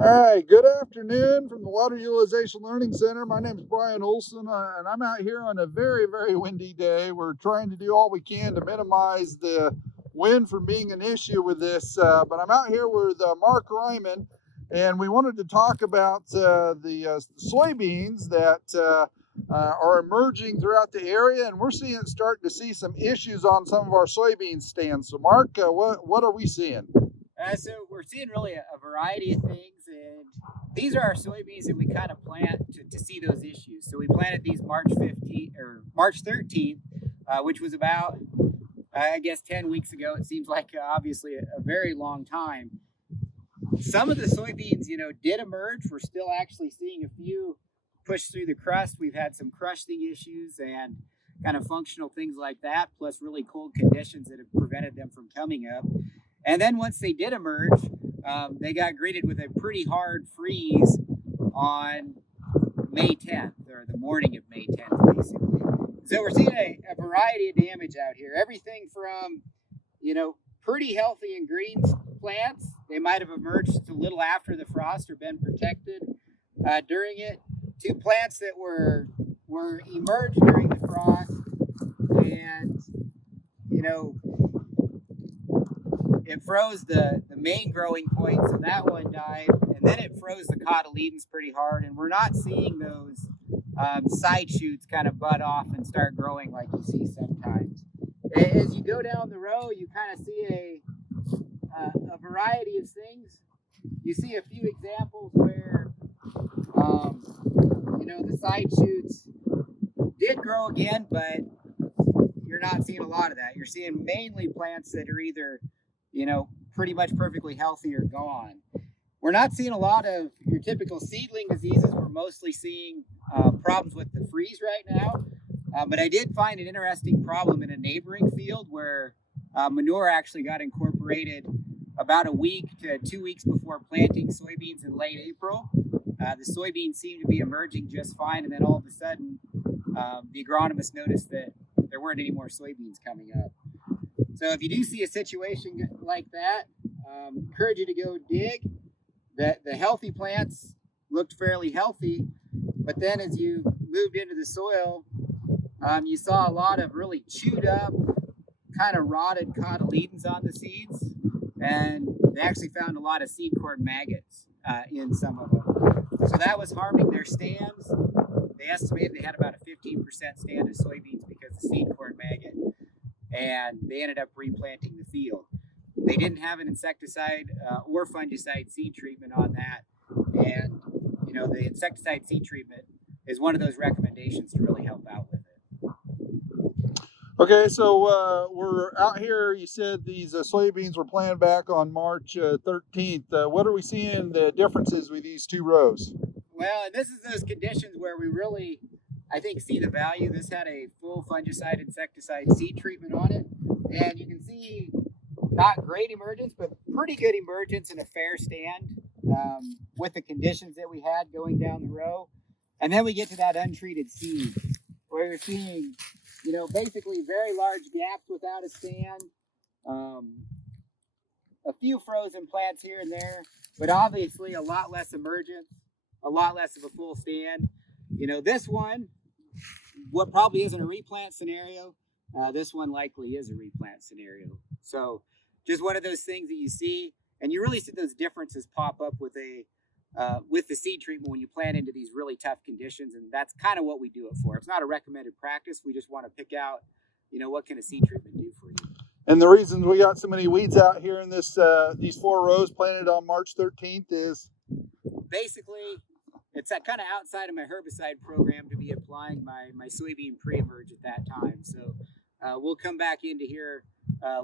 All right, good afternoon from the Water Utilization Learning Center. My name is Brian Olson, and I'm out here on a very, very windy day. We're trying to do all we can to minimize the wind from being an issue with this, but I'm out here with Mark Reiman, and we wanted to talk about the soybeans that are emerging throughout the area, and we're starting to see some issues on some of our soybean stands. So, Mark, what are we seeing? So we're seeing really a variety of things, and these are our soybeans that we kind of plant to see those issues. So we planted these March 15th or March 13th, which was about, I guess, 10 weeks ago. It seems like obviously a very long time. Some of the soybeans, did emerge. We're still actually seeing a few push through the crust. We've had some crushing issues and kind of functional things like that, plus really cold conditions that have prevented them from coming up. And then once they did emerge, they got greeted with a pretty hard freeze on May 10th, or the morning of May 10th, basically. So we're seeing a variety of damage out here. Everything from, pretty healthy and green plants. They might have emerged a little after the frost or been protected during it, to plants that were emerged during the frost and, it froze the main growing points, and that one died. And then it froze the cotyledons pretty hard, and we're not seeing those side shoots kind of bud off and start growing like you see sometimes. As you go down the row, you kind of see a variety of things. You see a few examples where, the side shoots did grow again, but you're not seeing a lot of that. You're seeing mainly plants that are either pretty much perfectly healthy or gone. We're not seeing a lot of your typical seedling diseases. We're mostly seeing problems with the freeze right now. But I did find an interesting problem in a neighboring field where manure actually got incorporated about a week to 2 weeks before planting soybeans in late April. The soybeans seemed to be emerging just fine, and then all of a sudden, the agronomist noticed that there weren't any more soybeans coming up. So if you do see a situation like that, encourage you to go dig. The healthy plants looked fairly healthy, but then as you moved into the soil, you saw a lot of really chewed up, kind of rotted cotyledons on the seeds, and they actually found a lot of seed corn maggots in some of them. So that was harming their stands. They estimated they had about a 15% stand of soybeans because of seed corn maggot, and they ended up replanting the field. They didn't have an insecticide or fungicide seed treatment on that, and the insecticide seed treatment is one of those recommendations to really help out with it. Okay, so we're out here. You said these soybeans were planted back on March 13th. What are we seeing the differences with these two rows? Well, and this is those conditions where we really, I think, see the value. This had a full fungicide insecticide seed treatment on it, and you can see not great emergence, but pretty good emergence in a fair stand with the conditions that we had going down the row. And then we get to that untreated seed where you're seeing, basically very large gaps without a stand, a few frozen plants here and there, but obviously a lot less emergence, a lot less of a full stand. This one, what probably isn't a replant scenario, this one likely is a replant scenario. So just one of those things that you see, and you really see those differences pop up with the seed treatment when you plant into these really tough conditions, and that's kind of what we do it for. It's not a recommended practice. We just want to pick out, what can a seed treatment do for you. And the reasons we got so many weeds out here in these 4 rows planted on March 13th is? Basically, it's kind of outside of my herbicide program to be applying my soybean pre-emerge at that time. So we'll come back into here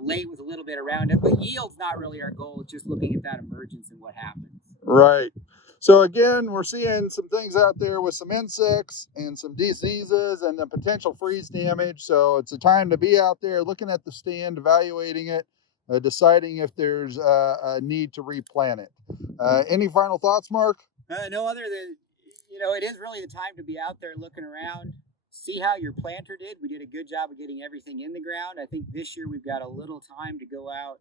late with a little bit of Roundup, but yield's not really our goal. It's just looking at that emergence and what happens. Right. So again, we're seeing some things out there with some insects and some diseases and the potential freeze damage. So it's a time to be out there looking at the stand, evaluating it, deciding if there's a need to replant it. Any final thoughts, Mark? No other than, it is really the time to be out there looking around, see how your planter did. We did a good job of getting everything in the ground. I think this year we've got a little time to go out,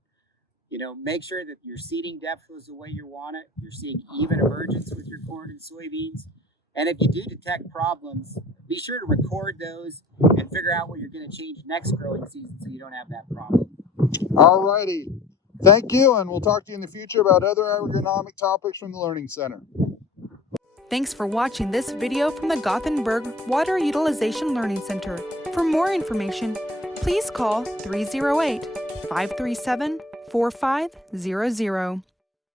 Make sure that your seeding depth was the way you want it. You're seeing even emergence with your corn and soybeans. And if you do detect problems, be sure to record those and figure out what you're going to change next growing season so you don't have that problem. All righty. Thank you, and we'll talk to you in the future about other agronomic topics from the Learning Center. Thanks for watching this video from the Gothenburg Water Utilization Learning Center. For more information, please call 308-537-4500.